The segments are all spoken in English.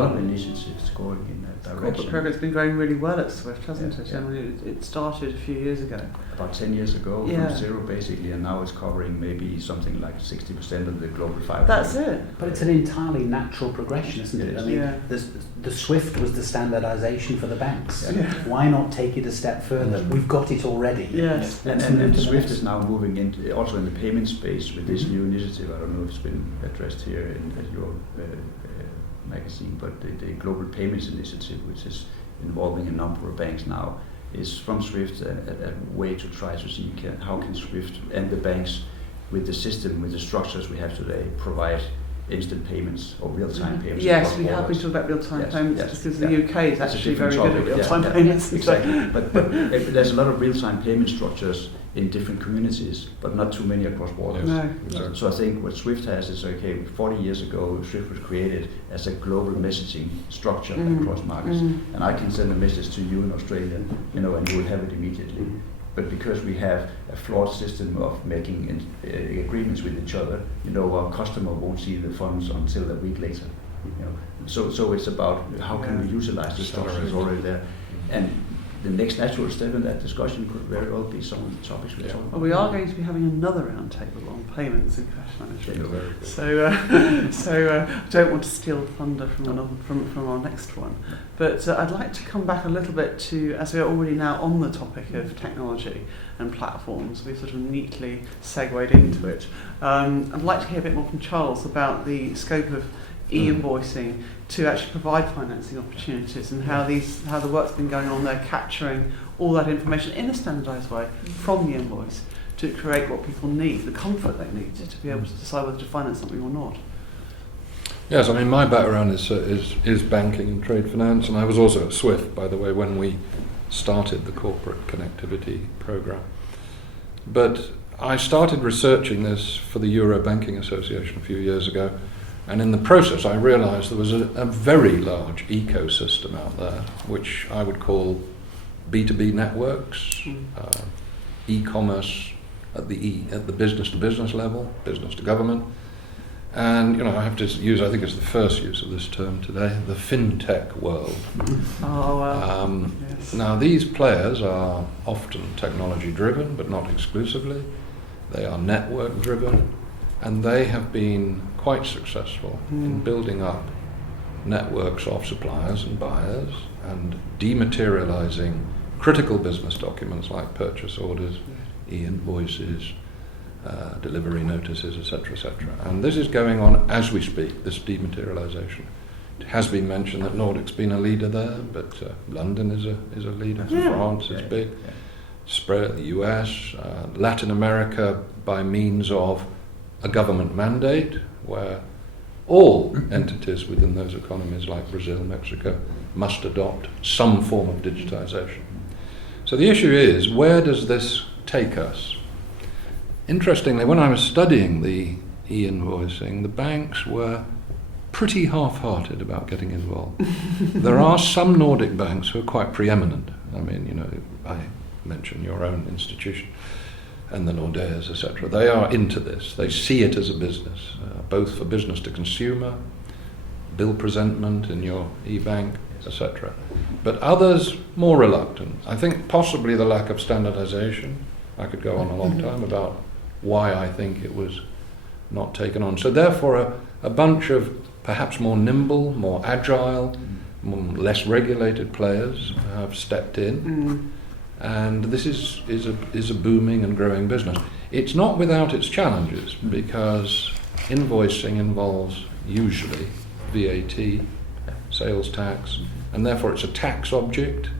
lot of initiatives going in that direction. Corporate program's been going really well at Swift, hasn't it? Yeah. I mean, it started a few years ago. About 10 years ago, Yeah. from zero basically, and now it's covering maybe something like 60% of the global 500. That's it. But it's an entirely natural progression, isn't it? I mean, Yeah. the SWIFT was the standardization for the banks. Yeah. Why not take it a step further? We've got it already. Yes. And Let's move to the Swift next. is now moving into also in the payment space with this new initiative. I don't know if it's been addressed here in your magazine, but the Global Payments Initiative, which is involving a number of banks now, is from Swift a way to try to see how can Swift and the banks with the system, with the structures we have today, provide instant payments or real-time payments. Yes, across we have been borders. talking about real-time Yes, payments yes, because yeah. the UK is That's a actually very different good at topic, real-time yeah. payments. Exactly, but there's a lot of real-time payment structures in different communities, but not too many across borders. No. Exactly. So I think what Swift has is, 40 years ago, Swift was created as a global messaging structure across markets. And I can send a message to you in Australia, and you will have it immediately. But because we have a flawed system of making agreements with each other, our customer won't see the funds until a week later. So it's about how can we utilize the structures already there. And the next natural step in that discussion could very well be some of the topics we're talking about. Well, we are going to be having another roundtable on payments and cash management. Very good. So I don't want to steal thunder from our next one. But I'd like to come back a little bit to, as we are already now on the topic of technology and platforms, we've sort of neatly segued into it. I'd like to hear a bit more from Charles about the scope of e-invoicing to actually provide financing opportunities and how the work's been going on there, capturing all that information in a standardised way from the invoice to create what people need, the comfort they need to be able to decide whether to finance something or not. Yes, I mean, my background is banking and trade finance, and I was also at Swift, by the way, when we started the corporate connectivity program. But I started researching this for the Euro Banking Association a few years ago, and in the process I realised there was a very large ecosystem out there, which I would call B2B networks, e-commerce at the business-to-business level, business to government. And I have to use, I think it's the first use of this term today, the fintech world. Oh, wow. Yes. Now these players are often technology driven, but not exclusively. They are network driven, and they have been quite successful in building up networks of suppliers and buyers and dematerializing critical business documents like purchase orders, e-invoices, delivery notices, etc., etc. And this is going on as we speak, this dematerialization. It has been mentioned that Nordic's been a leader there, but London is a leader. Yeah. France is big. Spread the US, Latin America by means of a government mandate where all entities within those economies like Brazil, Mexico, must adopt some form of digitization. So the issue is, where does this take us? Interestingly, when I was studying the e-invoicing, the banks were pretty half-hearted about getting involved. There are some Nordic banks who are quite preeminent. I mean, I mention your own institution and the Nordeas, etc. They are into this. They see it as a business, both for business to consumer, bill presentment in your e-bank, etc. But others more reluctant. I think possibly the lack of standardization. I could go on a long time about why I think it was not taken on. So therefore a bunch of perhaps more nimble, more agile, less regulated players have stepped in. And this is a booming and growing business. It's not without its challenges, because invoicing involves usually VAT, sales tax, and therefore it's a tax object.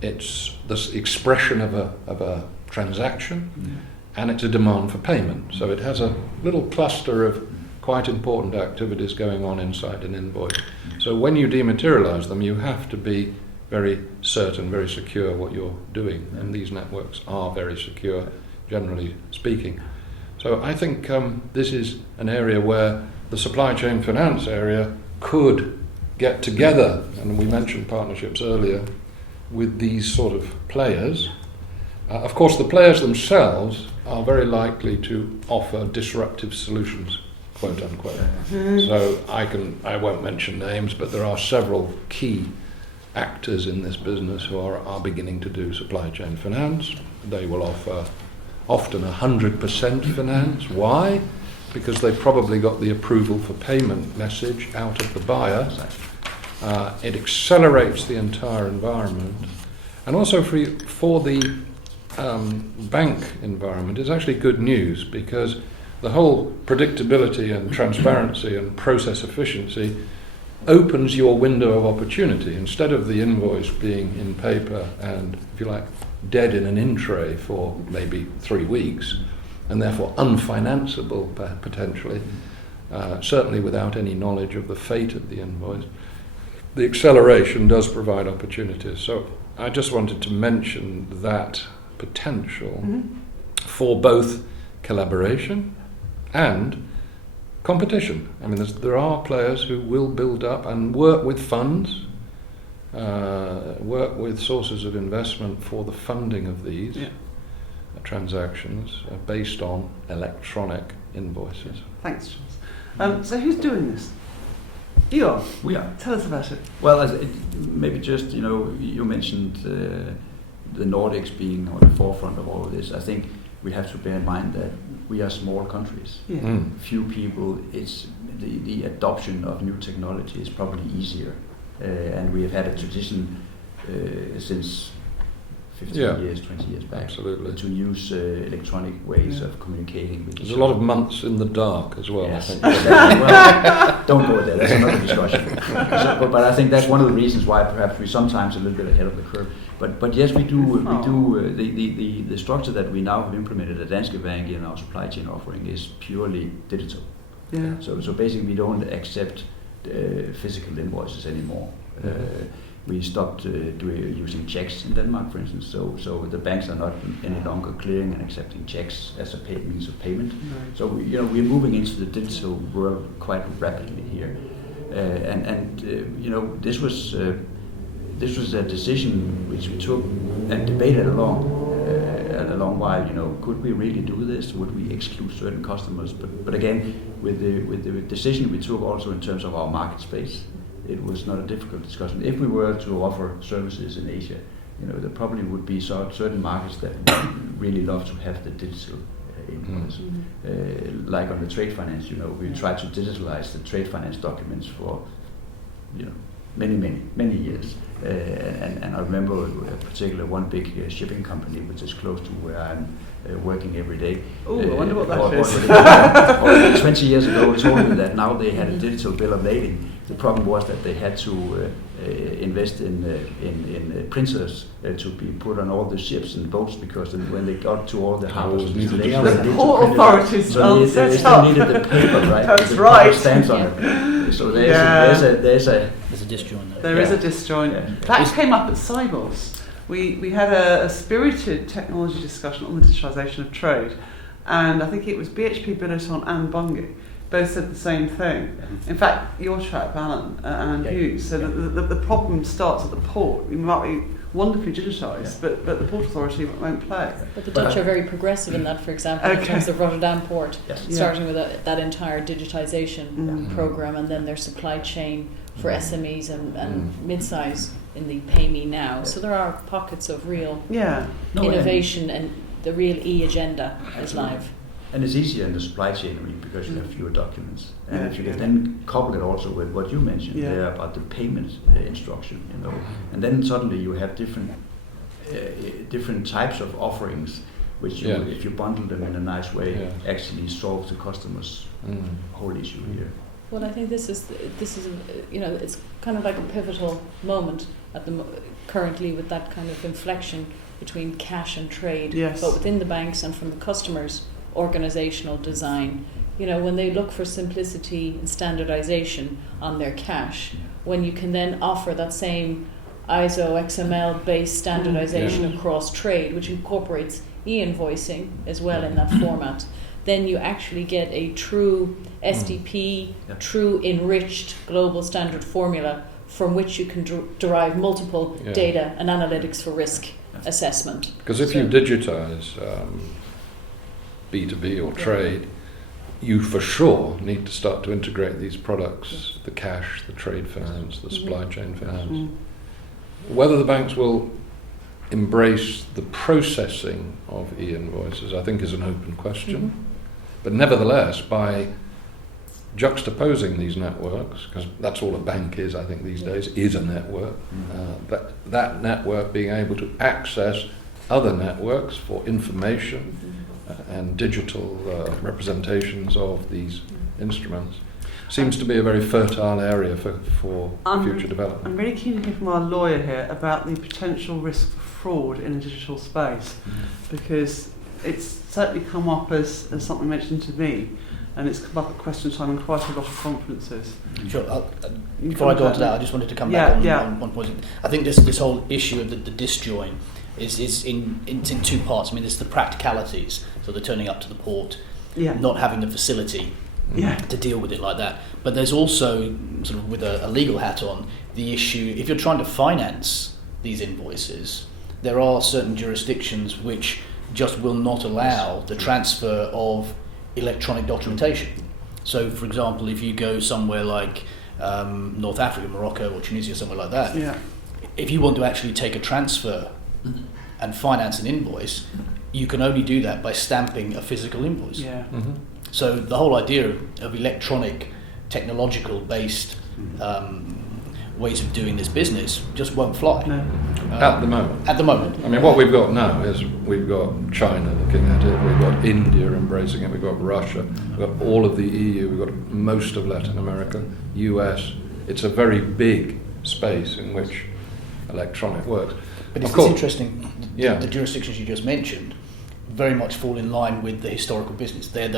It's the expression of a transaction, and it's a demand for payment. So it has a little cluster of quite important activities going on inside an invoice. So when you dematerialize them, you have to be very certain, very secure what you're doing, and these networks are very secure, generally speaking. So I think this is an area where the supply chain finance area could get together, and we mentioned partnerships earlier, with these sort of players. Of course, the players themselves are very likely to offer disruptive solutions quote unquote. So I won't mention names, but there are several key actors in this business who are beginning to do supply chain finance. They will offer often 100% finance. Why? Because they probably got the approval for payment message out of the buyer. It accelerates the entire environment. And also for the bank environment, it's actually good news, because the whole predictability and transparency and process efficiency opens your window of opportunity. Instead of the invoice being in paper and, if you like, dead in an in tray for maybe 3 weeks, and therefore unfinanceable potentially, certainly without any knowledge of the fate of the invoice, the acceleration does provide opportunities. So I just wanted to mention that potential for both collaboration and competition. I mean, there are players who will build up and work with funds, work with sources of investment for the funding of these transactions based on electronic invoices. Thanks, Charles. So who's doing this? You are. We are. Tell us about it. Well, maybe just, you mentioned the Nordics being on the forefront of all of this. I think we have to bear in mind that we are small countries. Yeah. Few people. It's the adoption of new technology is probably easier, and we have had a tradition since 15 years, 20 years back. Absolutely. To use electronic ways of communicating with each other. There's a lot of months in the dark as well. Yes. I think. Well, don't go there. That's another discussion. But I think that's one of the reasons why perhaps we're sometimes a little bit ahead of the curve. But yes, we do. The structure that we now have implemented at Danske Bank in our supply chain offering is purely digital. Yeah. So basically, we don't accept physical invoices anymore. We stopped using checks in Denmark, for instance. So the banks are not any longer clearing and accepting checks as a means of payment. Right. So we're moving into the digital world quite rapidly here, this was a decision which we took and debated a long while. Could we really do this? Would we exclude certain customers? But again, with the decision we took also in terms of our market space, it was not a difficult discussion. If we were to offer services in Asia, there probably would be certain markets that would really love to have the digital invoice. Like on the trade finance, we tried to digitalize the trade finance documents for, many years. And I remember particularly one big shipping company, which is close to where I'm working every day. Oh, I wonder what that is. Or 20 years ago, told me that now they had a digital bill of lading. The problem was that they had to invest in printers to be put on all the ships and boats, because when they got to all the harbors, the port authorities aren't set up. They needed the paper, right? That's the right. Stamps on it. So there's a disjoint there. There is a disjoint. Yeah. That came up at Cybos. We had a spirited technology discussion on the digitalisation of trade, and I think it was BHP Billiton and Bunge both said the same thing. In fact, your chap, Alan Hughes, said that the problem starts at the port. You might be wonderfully digitised, but the Port Authority won't play. But the Dutch are very progressive in that, for example, in terms of Rotterdam Port, starting with that entire digitisation programme, and then their supply chain for SMEs and mid-size in the Pay Me Now. So there are pockets of real innovation, and the real e-agenda is live. And it's easier in the supply chain, because you have fewer documents. And if you can then couple it also with what you mentioned there about the payment instruction, and then suddenly you have different types of offerings, which if you bundle them in a nice way, actually solves the customer's whole issue here. Well, I think this is it's kind of like a pivotal moment currently with that kind of inflection between cash and trade, but within the banks and from the customers' organizational design. When they look for simplicity and standardization on their cash, when you can then offer that same ISO XML based standardization across trade, which incorporates e-invoicing as well in that format, then you actually get a true SDP, true enriched global standard formula from which you can derive multiple data and analytics for risk assessment. Because if you digitize B2B or trade, you for sure need to start to integrate these products, the cash, the trade finance, the supply chain finance. Whether the banks will embrace the processing of e-invoices, I think, is an open question. But nevertheless, by juxtaposing these networks, because that's all a bank is, I think, these days, is a network, that network being able to access other networks for information and digital representations of these instruments seems to be a very fertile area for future development. I'm really keen to hear from our lawyer here about the potential risk for fraud in a digital space, because it's certainly come up as something mentioned to me, and it's come up at question time in quite a lot of conferences. Sure. Before I go on to that, I just wanted to come back on one point. I think this whole issue of the disjoin is in two parts. I mean, there's the practicalities, so they're turning up to the port, not having the facility to deal with it like that. But there's also, sort of with a legal hat on, the issue, if you're trying to finance these invoices, there are certain jurisdictions which just will not allow the transfer of electronic documentation. So, for example, if you go somewhere like North Africa, Morocco or Tunisia, somewhere like that, if you want to actually take a transfer and finance an invoice, you can only do that by stamping a physical invoice. So the whole idea of electronic, technological-based ways of doing this business just won't fly. At the moment. At the moment. I mean, what we've got now is we've got China looking at it, we've got India embracing it, we've got Russia, we've got all of the EU, we've got most of Latin America, US. It's a very big space in which electronic works. But it's interesting, the jurisdictions you just mentioned very much fall in line with the historical business. They're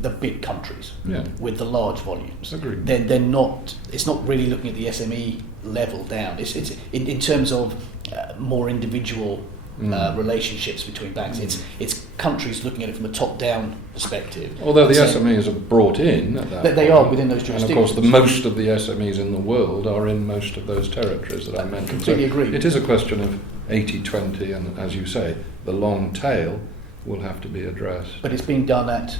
the big countries with the large volumes. Agreed. They're not. It's not really looking at the SME level down. It's in terms of more individual relationships between banks. It's countries looking at it from a top-down perspective. Although the SMEs are brought in at that they point. are within those jurisdictions. And of course, most of the SMEs in the world are in most of those territories that I mentioned. Completely agree. It is a question of 80-20, and as you say, the long tail will have to be addressed. But it's being done at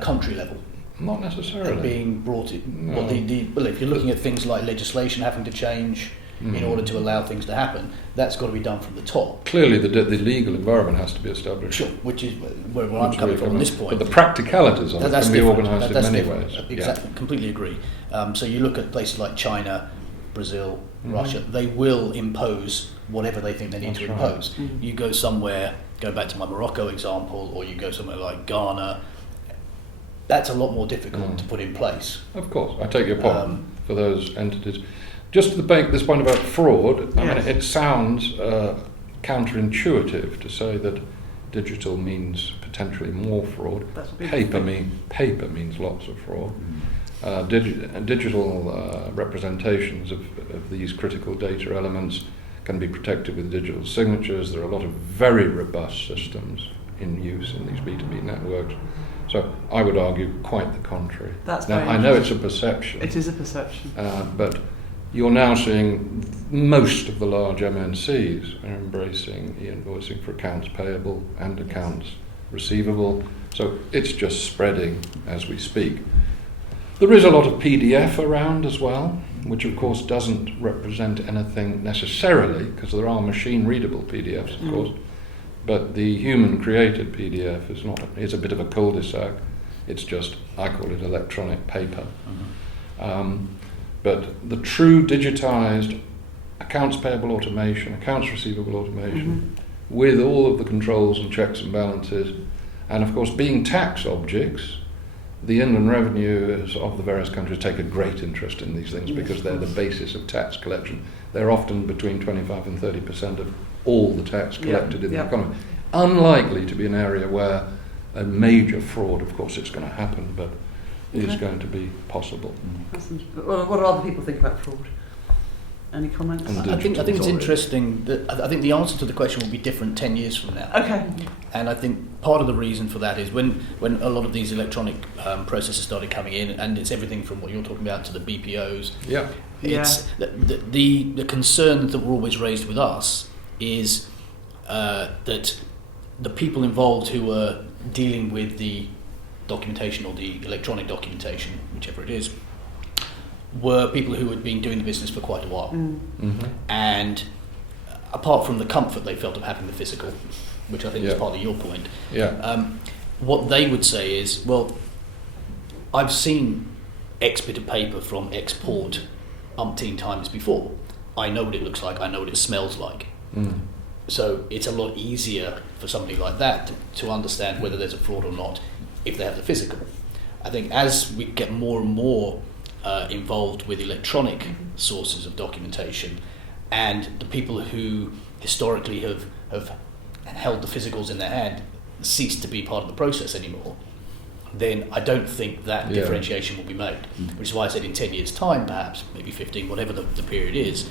country level. Not necessarily. And being brought in. No. Well, if you're looking at things like legislation having to change in order to allow things to happen, that's got to be done from the top. Clearly, the legal environment has to be established. Sure, which is where I'm coming from at this point. But the practicalities of it can be organised in many ways. Exactly, completely agree. So you look at places like China, Brazil, Russia, they will impose whatever they think they need to impose. You go somewhere, go back to my Morocco example, or you go somewhere like Ghana, that's a lot more difficult to put in place. Of course, I take your point for those entities. Just to make this point about fraud, I mean, it sounds counterintuitive to say that digital means potentially more fraud. Paper means lots of fraud. Digital representations of these critical data elements can be protected with digital signatures. There are a lot of very robust systems in use in these B2B networks. So I would argue quite the contrary. Now, I know it's a perception. It is a perception. But you're now seeing most of the large MNCs are embracing e-invoicing for accounts payable and accounts receivable. So it's just spreading as we speak. There is a lot of PDF around as well, which of course doesn't represent anything necessarily, because there are machine-readable PDFs, of course. But the human-created PDF is a bit of a cul-de-sac. It's just, I call it electronic paper. But the true digitized accounts payable automation, accounts receivable automation, with all of the controls and checks and balances, and of course being tax objects, the inland revenues of the various countries take a great interest in these things because they're the basis of tax collection. They're often between 25 and 30% of all the tax collected in the economy. Unlikely to be an area where a major fraud, of course it's going to happen, but is going to be possible. What do other people think about fraud? Any comments? I think it's interesting that I think the answer to the question will be different 10 years from now. Okay. And I think part of the reason for that is when a lot of these electronic processes started coming in, and it's everything from what you're talking about to the BPOs. It's the concern that were always raised with us is that the people involved who were dealing with the documentation or the electronic documentation, whichever it is, were people who had been doing the business for quite a while. And apart from the comfort they felt of having the physical, which I think is part of your point, what they would say is, well, I've seen X bit of paper from X port umpteen times before. I know what it looks like, I know what it smells like. So it's a lot easier for somebody like that to understand whether there's a fraud or not if they have the physical. I think as we get more and more involved with electronic sources of documentation, and the people who historically have held the physicals in their hand cease to be part of the process anymore, then I don't think that differentiation will be made. Which is why I said in 10 years' time, perhaps, maybe 15, whatever the period is,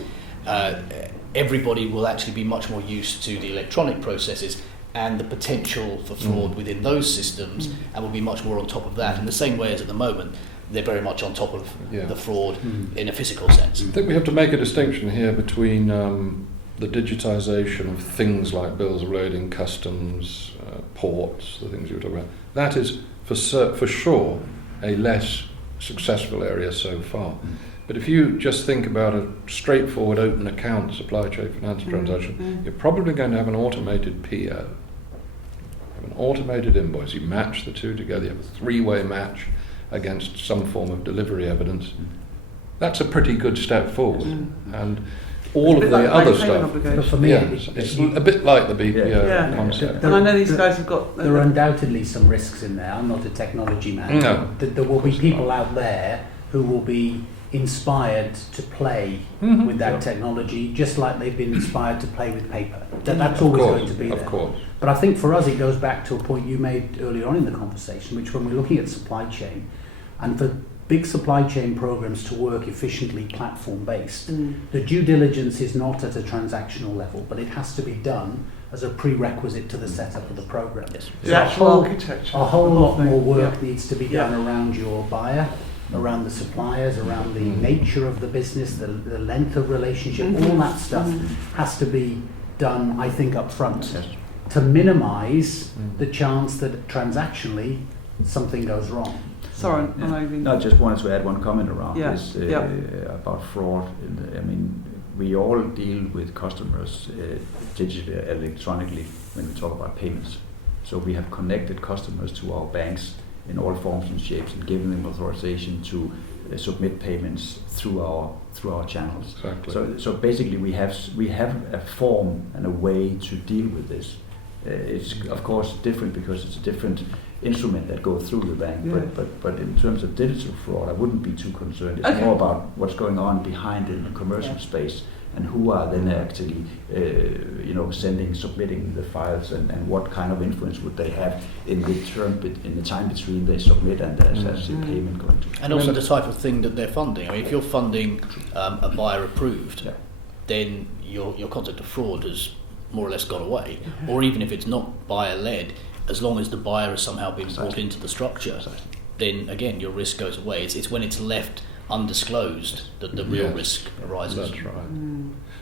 everybody will actually be much more used to the electronic processes and the potential for fraud within those systems, and will be much more on top of that, in the same way as at the moment they're very much on top of the fraud in a physical sense. I think we have to make a distinction here between the digitisation of things like bills of lading, customs, ports, the things you were talking about. That is for sure a less successful area so far. But if you just think about a straightforward open account supply chain finance transaction, you're probably going to have an automated PO, an automated invoice. You match the two together, you have a three-way match against some form of delivery evidence. That's a pretty good step forward. And all of the other stuff, but for me, it's a bit like the BPO concept. And I know these guys have got... There are undoubtedly some risks in there. I'm not a technology man. No. There will be people out there who will be inspired to play with that technology, just like they've been inspired to play with paper. That's always going to be there. Of course. But I think for us it goes back to a point you made earlier on in the conversation, which when we're looking at supply chain, and for big supply chain programs to work efficiently platform-based, the due diligence is not at a transactional level, but it has to be done as a prerequisite to the setup of the program. The So actual architecture. a whole lot more work needs to be done around your buyer, around the suppliers, around the nature of the business, the length of relationship, all that stuff has to be done, I think, up front to minimise the chance that transactionally something goes wrong. Sorry, No, I just wanted to add one comment around this about fraud. I mean, we all deal with customers digitally, electronically when we talk about payments. So we have connected customers to our banks in all forms and shapes, and given them authorization to submit payments through our channels. Exactly. So basically, we have a form and a way to deal with this. It's of course different because it's a different instrument that goes through the bank. But in terms of digital fraud, I wouldn't be too concerned. It's more about what's going on behind in the commercial space, and who are then actually, submitting the files, and what kind of influence would they have in the time between they submit and there's actually payment going to. And also the type of thing that they're funding. I mean, if you're funding a buyer approved, then your concept of fraud has more or less gone away. Or even if it's not buyer led, as long as the buyer has somehow been brought into the structure, then again your risk goes away. It's when it's left undisclosed that the real risk arises. That's right.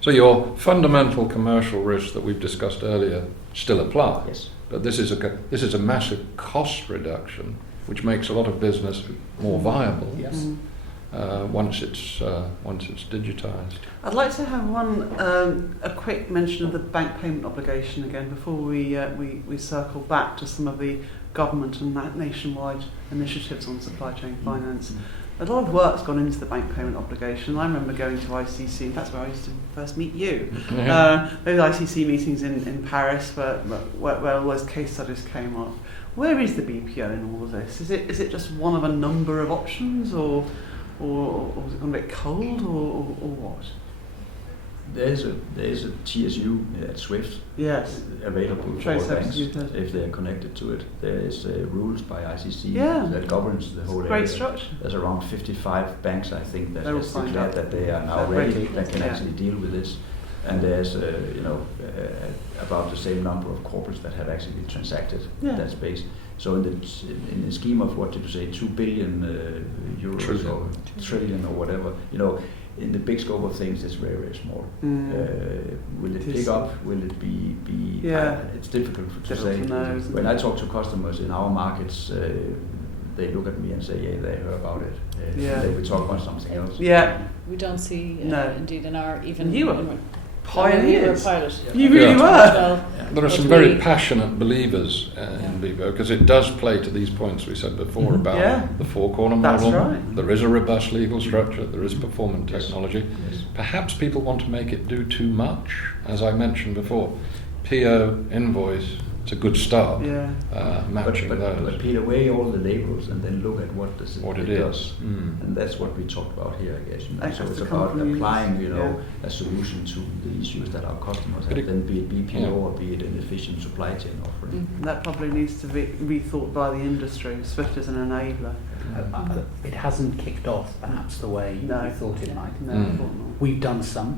So your fundamental commercial risks that we've discussed earlier still apply. Yes. But this is a massive cost reduction, which makes a lot of business more viable. Yes. Once it's digitised. I'd like to have a quick mention of the bank payment obligation again before we circle back to some of the government and nationwide initiatives on supply chain finance. A lot of work's gone into the bank payment obligation. I remember going to ICC, and that's where I used to first meet you. Those ICC meetings in Paris where all those case studies came up. Where is the BPO in all of this? Is it just one of a number of options, or is it gone a bit cold, or what? There's a TSU at SWIFT available for banks if they are connected to it. There is rules by ICC that governs the whole area. Great structure. There's around 55 banks, I think, that have declared that they are now ready, that can actually deal with this. And there's about the same number of corporates that have actually transacted in that space. So in the scheme of, what did you say, 2 billion euros or trillion or whatever, in the big scope of things, it's very, very small. Will it pick up? Will it be? It's difficult to say. When I talk to customers in our markets, they look at me and say, yeah, they heard about it. Yeah. They will talk about something else. Yeah. We don't see, No. indeed, in our even. You were We were pioneers. a pilot. You really Yeah. were. Well, There are some but very we- passionate believers in Vivo because it does play to these points we said before about Yeah. the four-corner That's model. right. There is a robust legal structure. There is performance technology. Yes. Perhaps people want to make it do too much, as I mentioned before. PO, invoice, it's a good start. Yeah. Matching but those. peel away all the labels and then look at what What it it is. does. Mm. And that's what we talked about here, I guess. That's So it's the about companies, applying, a solution to the issues that our customers But have, then be it BPO yeah. or be it an efficient supply chain offering. That probably needs to be rethought by the industry. Swift is an enabler. It hasn't kicked off perhaps the way No. we thought it might. No, Mm. I thought not. We've done some.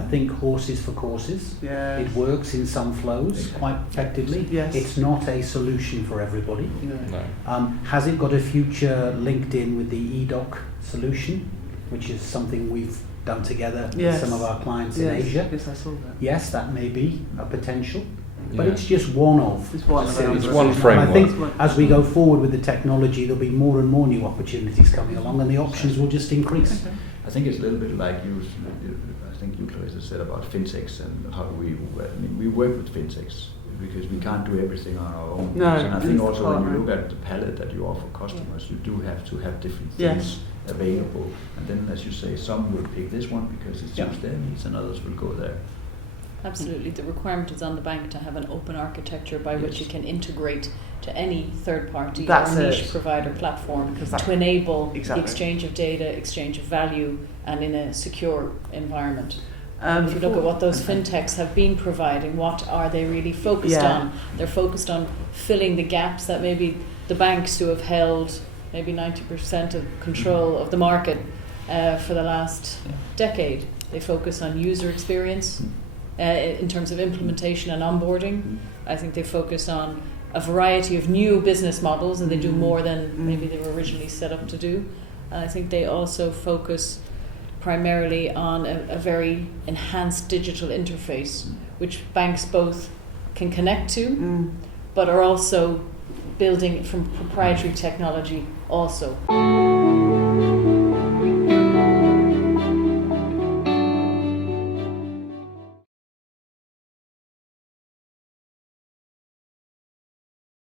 I think horses for courses. Yeah. It works in some flows quite effectively. Yes. It's not a solution for everybody. No. No. Has it got a future linked in with the eDoc solution, which is something we've done together Yes. with some of our clients Yes. in Asia? Yes, I saw that. Yes, that may be a potential, but Yeah. it's just one of. It's one a of series those. of It's one solutions. framework. And I think as we go forward with the technology, there'll be more and more new opportunities coming along, and the options will just increase. Okay. I think it's a little bit like I think you, Clarissa, said about fintechs and how do we work. I mean, we work with fintechs because we can't do everything on our own. No, And I think it's also when you partnering. look at the palette that you offer customers, you do have to have different Yes. things available. And then, as you say, some will pick this one because it suits their needs, and others will go there. Absolutely. The requirement is on the bank to have an open architecture by which Yes. it can integrate to any third party That's or niche it. provider platform Because that- to enable Exactly. the exchange of data, exchange of value, and in a secure environment. If you look at before- what those fintechs have been providing, what are they really focused Yeah. on? They're focused on filling the gaps that maybe the banks who have held maybe 90% of control of the market for the last decade. They focus on user experience in terms of implementation and onboarding. I think they focus on a variety of new business models, and they do more than maybe they were originally set up to do. And I think they also focus primarily on a very enhanced digital interface, which banks both can connect to, but are also building from proprietary technology also.